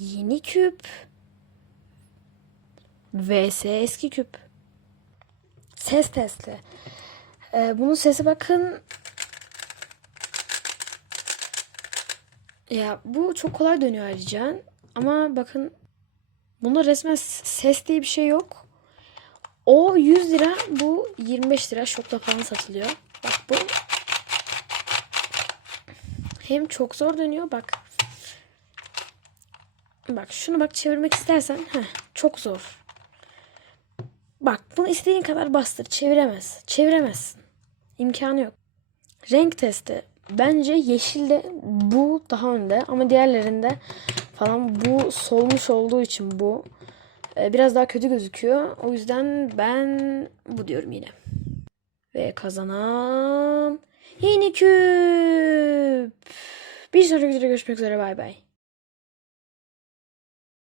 Yeni küp. vs eski küp. Ses testi. Ee, bunun sesi bakın. Ya bu çok kolay dönüyor ayrıca. Ama bakın bunda resmen ses diye bir şey yok. O 100 lira, bu 25 lira şokta falan satılıyor. Bak bu hem çok zor dönüyor bak. Bak şunu bak çevirmek istersen heh, çok zor. Bak bunu istediğin kadar bastır çeviremez. Çeviremezsin. İmkanı yok. Renk testi. Bence yeşilde bu daha önde ama diğerlerinde falan bu solmuş olduğu için bu e, biraz daha kötü gözüküyor. O yüzden ben bu diyorum yine. Ve kazanan yeni küp. Bir sonraki videoda görüşmek üzere bay bay.